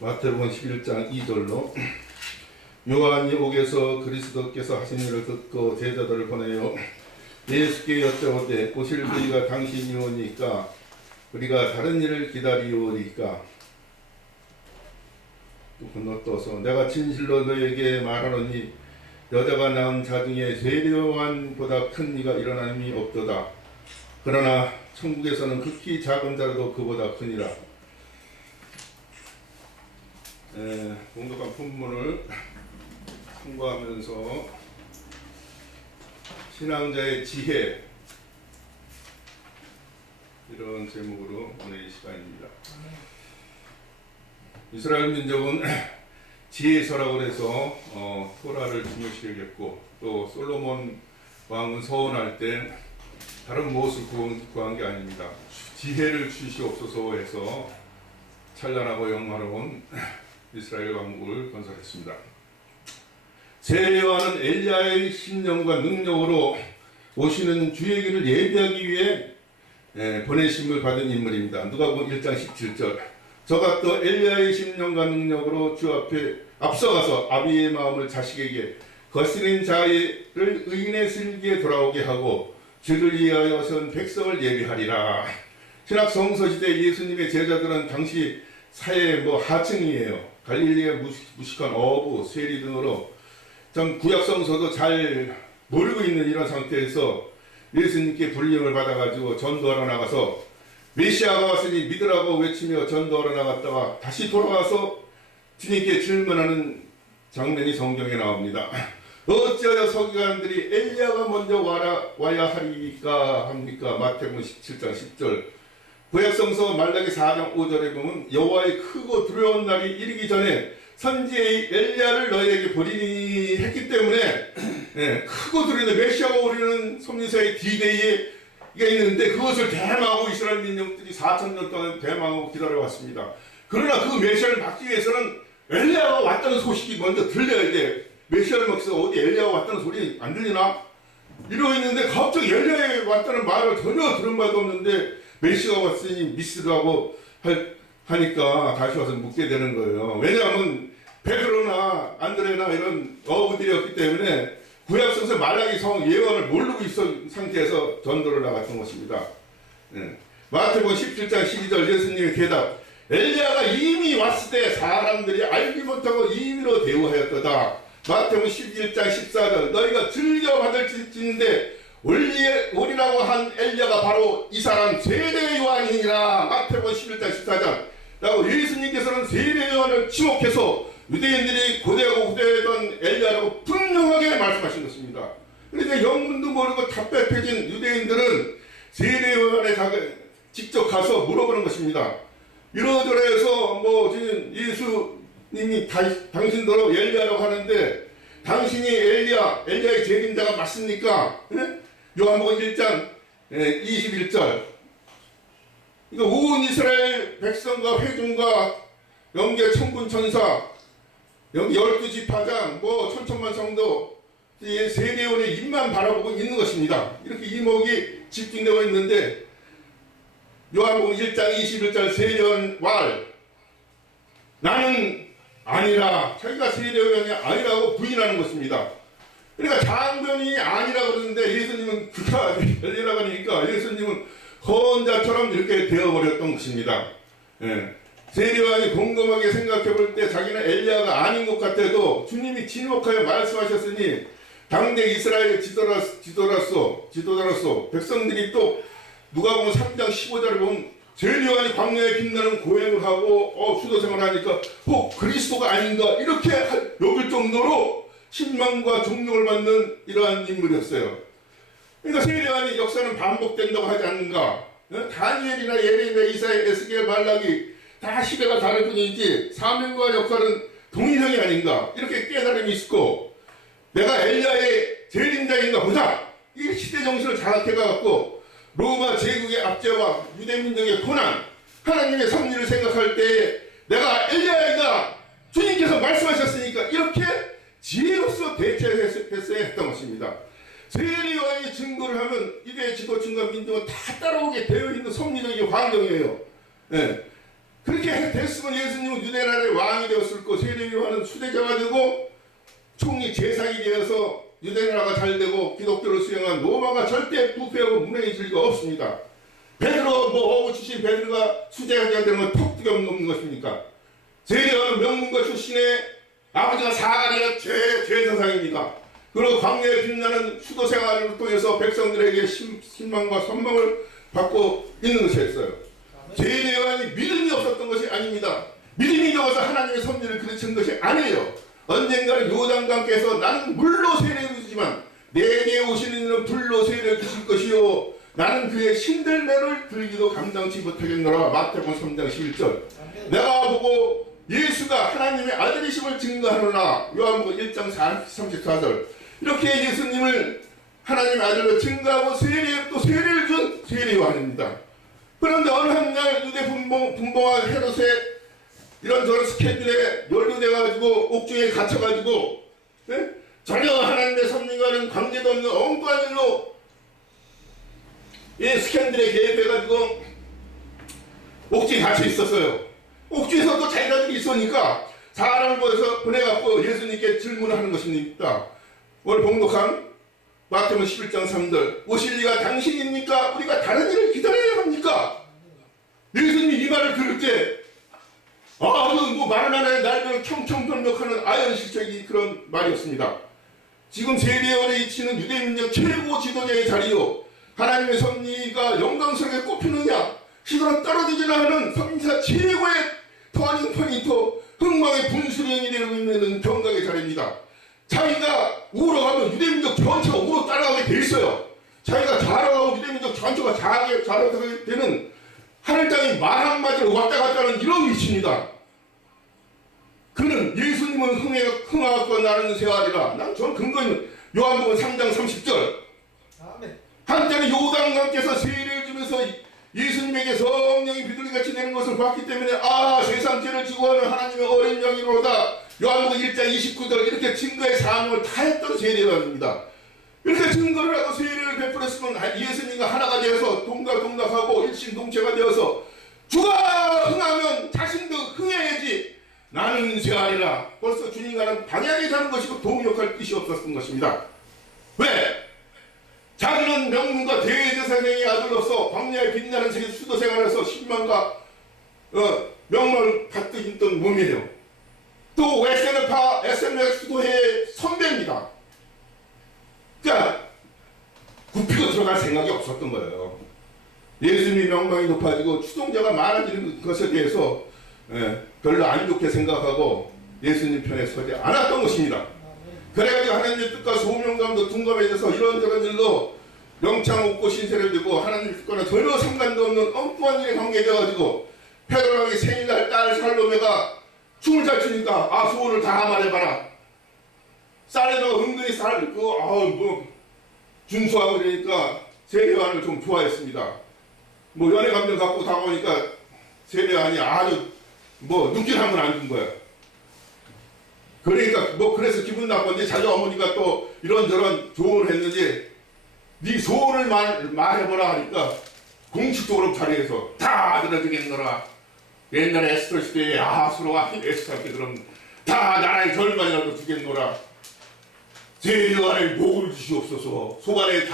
마태복음 11장 2절로 요한이 옥에서 그리스도께서 하신 일을 듣고 제자들을 보내어 예수께 여쭤보되 오실 그이가 당신이오니까 우리가 다른 일을 기다리오리까. 또 건너떠서 내가 진실로 너에게 말하노니 여자가 낳은 자 중에 세례요한보다 큰 이가 일어남이 없도다. 그러나 천국에서는 극히 작은 자라도 그보다 크니라. 공독한 본문을 참고하면서 신앙자의 지혜, 이런 제목으로 오늘 이 시간입니다. 이스라엘 민족은 지혜서라고 해서 토라를 중요시 여겼고, 또 솔로몬 왕은 서원할 때 다른 무엇을 구한 게 아닙니다. 지혜를 주시옵소서 해서 찬란하고 영화로운 이스라엘 왕국을 건설했습니다. 세례요한은 엘리야의 신령과 능력으로 오시는 주의 길을 예비하기 위해 보내심을 받은 인물입니다. 누가복음 1장 17절 저가 또 엘리야의 신령과 능력으로 주 앞에 앞서가서 아비의 마음을 자식에게 거스린 자를 의인의 슬기에 돌아오게 하고 주를 위하여 선 백성을 예비하리라. 신약 성서 시대 예수님의 제자들은 당시 사회의 하층이에요. 갈릴리의 무식한 어부, 세리 등으로 전 구약 성서도 잘 모르고 있는 이런 상태에서 예수님께 불림을 받아가지고 전도하러 나가서 메시아가 왔으니 믿으라고 외치며 전도하러 나갔다가 다시 돌아와서 주님께 질문하는 장면이 성경에 나옵니다. 어찌하여 서기관들이 엘리야가 먼저 와야 하리까 합니까? 마태복음 17장 10절. 구약성서 말라기 4장 5절에 보면 여호와의 크고 두려운 날이 이르기 전에 선지의 엘리야를 너희에게 보리니 했기 때문에 크고 두려운 메시아가 오리는 섭리사의 D-Day가 있는데 그것을 대망하고 이스라엘 민족들이 4,000년 동안 대망하고 기다려왔습니다. 그러나 그 메시아를 막기 위해서는 엘리야가 왔다는 소식이 먼저 들려야 돼. 메시아를 막서 어디 엘리야가 왔다는 소리 안 들리나? 이러고 있는데 갑자기 엘리야가 왔다는 말을 전혀 들은 바도 없는데 메시아가 왔으니 믿으라고 하니까 다시 와서 묻게 되는 거예요. 왜냐하면 베드로나 안드레나 이런 어부들이었기 때문에 구약성서 말라기 성 예언을 모르고 있던 상태에서 전도를 나갔던 것입니다. 마태복음 17장 12절 예수님의 대답 엘리야가 이미 왔을 때 사람들이 알지 못하고 임의로 대우하였도다. 마태복음 11장 14절 너희가 즐겨 받을지인데 오리라고 한 엘리야가 바로 이 사람 세례 요한이니라. 마태복음 11장 14절 라고 예수님께서는 세례 요한을 지목해서 유대인들이 고대하고 후대했던 엘리야라고 분명하게 말씀하신 것입니다. 그런데 영문도 모르고 답답해진 유대인들은 세례 요한에 직접 가서 물어보는 것입니다. 이러저러해서 지금 예수님이 당신도 엘리야라고 하는데 당신이 엘리야의 재림자가 맞습니까? 요한복음 1장 21절 그러니까 온 이스라엘 백성과 회중과 영계 천군 천사 여기 12지파장 천천만 성도 세례요한의 입만 바라보고 있는 것입니다. 이렇게 이목이 집중되어 있는데 요한복음 1장 21절 세례요한 말 나는 아니라 자기가 세례요한이 아니라고 부인하는 것입니다. 그러니까 장변이 아니라 그러는데 예수님은 그가 엘리야라고 하니까 예수님은 혼자처럼 이렇게 되어버렸던 것입니다. 세례요한이 곰곰하게 생각해 볼 때 자기는 엘리야가 아닌 것 같아도 주님이 진목하여 말씀하셨으니 당대 이스라엘 지도자로서 백성들이 또 누가복음 3장 15절을 보면 세례요한이 광야에 빛나는 고행을 하고 수도생활을 하니까 그리스도가 아닌가 이렇게 여길 정도로 신망과 존경을 받는 이러한 인물이었어요. 그러니까 세례요한의 역사는 반복된다고 하지 않는가? 다니엘이나 예레미야, 이사야, 에스겔, 말라기 다 시대가 다를 뿐이지 사명과 역할은 동일형이 아닌가? 이렇게 깨달음이 있고 내가 엘리야의 재림자인가 보다 이 시대 정신을 장악해갖고 로마 제국의 압제와 유대민족의 고난 하나님의 섭리를 생각할 때에 내가 엘리야이다 주님께서 말씀하셨으니까 이렇게 지혜로서 대처했어야 했던 것입니다. 세례요한이 증거를 하면 유대 지도층과 민족은 다 따라오게 되어 있는 섭리적인 환경이에요. 그렇기 이렇게 됐으면 예수님은 유대 나라의 왕이 되었을 거, 세례요한은 수대자가 되고 총리 제사장이 되어서 유대 나라가 잘 되고 기독교를 수행한 로마가 절대 부패하고 무너질 리가 없습니다. 베드로 어부 출신 베드로가 수제자가 되는 건 턱도 없는 것입니까? 세례요한은 명문가 출신의 아버지가 사가랴 제사장입니다. 그리고 광야에 빛나는 수도 생활을 통해서 백성들에게 신망과 선망을 받고 있는 것이었어요. 세례요한이 믿음이 없었던 것이 아닙니다. 믿음이 적어서 하나님의 섭리를 그르친 것이 아니에요. 언젠가는 요단강께서 나는 물로 세례를 주지만 내게 오시는 이는 불로 세례를 주실 것이요 나는 그의 신들매를 들기도 감당치 못하겠노라. 마태복음 3장 11절. 내가 보고 예수가 하나님의 아들이심을 증거하노라. 요한복음 1장 34절. 이렇게 예수님을 하나님의 아들로 증거하고 또 세례를 준 세례요한입니다. 그런데 어느 한날 유대 분봉한 헤롯의 이런저런 스케줄에 연루돼가지고 옥중에 갇혀가지고 전혀 하나님의 섭리와는 관계도 없는 엉뚱한 일로 이 스캔들에 개입해가지고 옥중에 갇혀 있었어요. 옥중에서 또 자기가들이 있으니까 사람을 보내갖고 예수님께 질문을 하는 것입니다. 오늘 봉독한 마태복음 11장 3절 오실 리가 당신입니까? 우리가 다른 일을 기다려야 합니까? 예수님이 이 말을 들을 때 말을 안 해 날벼락 청청변력하는 아연실적인 그런 말이었습니다. 지금 세례요한에 위치는 유대민족 최고 지도자의 자리요 하나님의 섭리가 영광스럽게 꼽히느냐 시도는 떨어지지나 하는 섭리사 최고의 터닝 포인트 흥망의 분수령이 되고 있는 경각의 자리입니다. 자기가 우로 가면 유대민족 전체가 우로 따라가게 돼 있어요. 자기가 자라가고 유대민족 전체가 자라가게 되는 하늘 땅이 말 한마디로 왔다 갔다 하는 이런 위치입니다. 그는 예수님은 흥하고 나는 세하리라. 전 근거는 요한복음 3장 30절. 한때는 요단강께서 세례를 주면서 예수님에게 성령이 비둘기같이 되는 것을 봤기 때문에 세상 죄를 지고 하는 하나님의 어린 양이로다. 요한복음 1장 29절 이렇게 증거의 사명을 다 했던 세례요한입니다. 이렇게 증거를 하고 세례를 베풀었으면 예수님과 하나가 되어서 동각하고 일심동체가 되어서 주가 흥하면 자신도 흥해야지 나는 세하리라. 벌써 주님과는 방향이 다른 것이고 동역할 뜻이 없었던 것입니다. 왜? 자기는 명문과 대제사장의 아들로서 광야에 빛나는 세계 수도 생활에서 신망과 명망을 받고 있던 몸이에요. 또 SNS 수도회의 선배입니다. 그러니까 굽히고 들어갈 생각이 없었던 거예요. 예수님의 명망이 높아지고 추종자가 많아지는 것에 대해서 별로 안 좋게 생각하고 예수님 편에 서지 않았던 것입니다. 그래가지고 하나님의 뜻과 소명감도 둔감해져서 이런저런 일로 명창 얻고 신세를 지고 하나님의 뜻과는 전혀 상관도 없는 엉뚱한 일에 관계되어가지고 헤롯왕의 생일날 딸 살로메가 춤을 잘 추니까 소원을 다 말해봐라. 쌀에다가 은근히 준수하고 그러니까 세례요한을 좀 좋아했습니다. 연애 감정 갖고 다가오니까 세례요한이 아주 눈길 한 번 안 준 거야. 그러니까 그래서 기분 나쁜데 자기 어머니가 또 이런저런 조언을 했는지 네 소원을 말해보라 하니까 공식적으로 자리에서 다 들어주겠노라. 옛날에 에스더 시대에 아수로가 에스더한테 그럼 다 나라의 절반이라도 주겠노라. 세례요한의 목을 주시옵소서. 소관에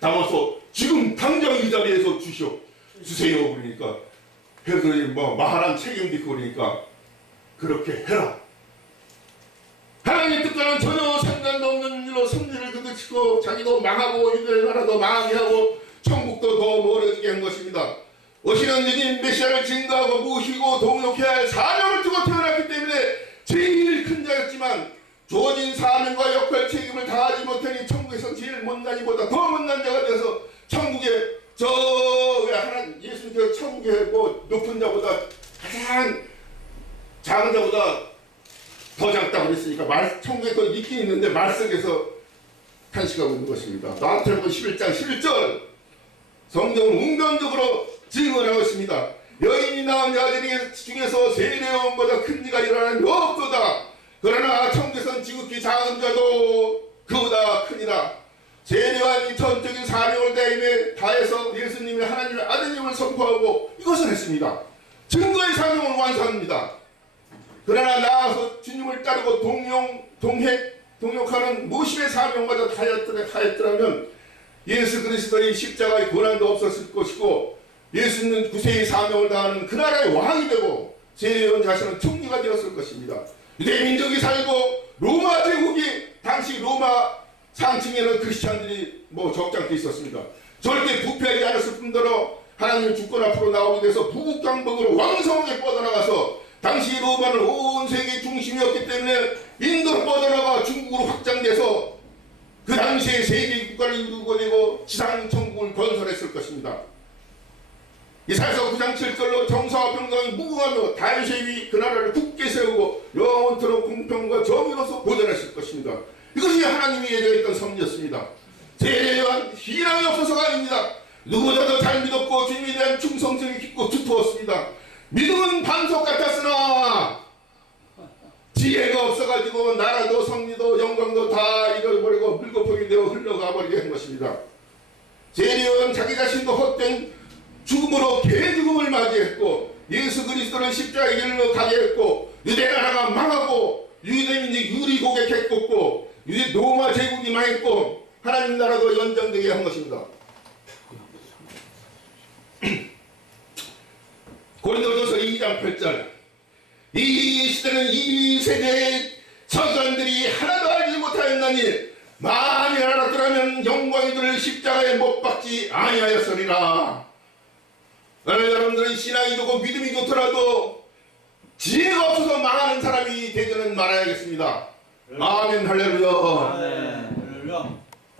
담아서 지금 당장 이 자리에서 주세요. 그러니까 헤롯이 말한 책임도 있고 그러니까 그렇게 해라. 하나님의 뜻과는 전혀 상관도 없는 일로 섭리를 그득치고 자기도 망하고 유대 나라도 망하게 하고 천국도 더 멀어지게 한 것입니다. 오시는 주님 메시아를 증거하고 모시고 동역해야 할 사명을 두고 태어났기 때문에 제일 큰 자였지만 주어진 사명과 역할 책임을 다하지 못하니 천국에서 제일 못난 이보다 더 못난 자가 돼서 천국에 예수님께서 천국에 높은 자보다 가장 작은 자보다 더 작다고 그랬으니까 천국에 더 있긴 있는데 말석에서 탄식하고 있는 것입니다. 마태복음 11장 11절 성경은 웅변적으로 증언하고 있습니다. 여인이 낳은 아들 중에서 세례요한보다 큰 이가 일어나는 없도다. 그러나 천국에선 지극히 작은 자도 그보다 크니라. 세례요한이 전적인 사명을 다해서 예수님의 하나님의 아드님을 선포하고 이것을 했습니다. 증거의 사명을 완수합니다. 그러나 나아서 주님을 따르고 동역하는 모심의 사명마저 하였더라면 예수 그리스도의 십자가의 고난도 없었을 것이고 예수는 구세의 사명을 다하는 그 나라의 왕이 되고 세례요한 자신은 총리가 되었을 것입니다. 유대 민족이 살고 로마 제국이 당시 로마 상층에는 크리스찬들이 적잖게 있었습니다. 절대 부패하지 않았을 뿐더러 하나님의 주권 앞으로 나오게 돼서 부국강복으로 왕성하게 뻗어나가서 당시 로마는 온 세계 중심이었기 때문에 인도로 뻗어나가 중국으로 확장돼서 그 당시에 세계 국가를 이루고 되고 지상천국을 건설했을 것입니다. 이사야서 9장 7절로 정사와 평강이 무궁하며 다윗의 그 나라를 굳게 세우고 영원토록 공평과 정의로서 보존했을 것입니다. 이것이 하나님이 예정했던 섭리였습니다. 세례요한 희망이 없어서가 아닙니다. 누구보다도 잘 믿었고 주님에 대한 충성성이 깊고 두터웠습니다. 믿음은 반석 같았으나 지혜가 없어가지고 나라도 성리도 영광도 다 잃어버리고 물거품이 되어 흘러가 버리게 한 것입니다. 세례요한 자기 자신도 헛된 죽음으로 개죽음을 맞이했고 예수 그리스도를 십자가에 길러 가게 했고 유대 나라가 망하고 유대민족이 유리고개했고 유대 로마 제국이 망했고 하나님 나라도 연장되게 한 것입니다. 고린도전서 2장 8절 이 시대는 이 세대의 서기관들이 하나도 알지 못하였나니 만일 알았더라면 영광이 들을 십자가에 못 박지 아니하였으리라. 여러분들은 신앙이 좋고 믿음이 좋더라도 지혜가 없어서 망하는 사람이 되지는 말아야겠습니다. 아멘 할렐루야. 아멘 할렐루야.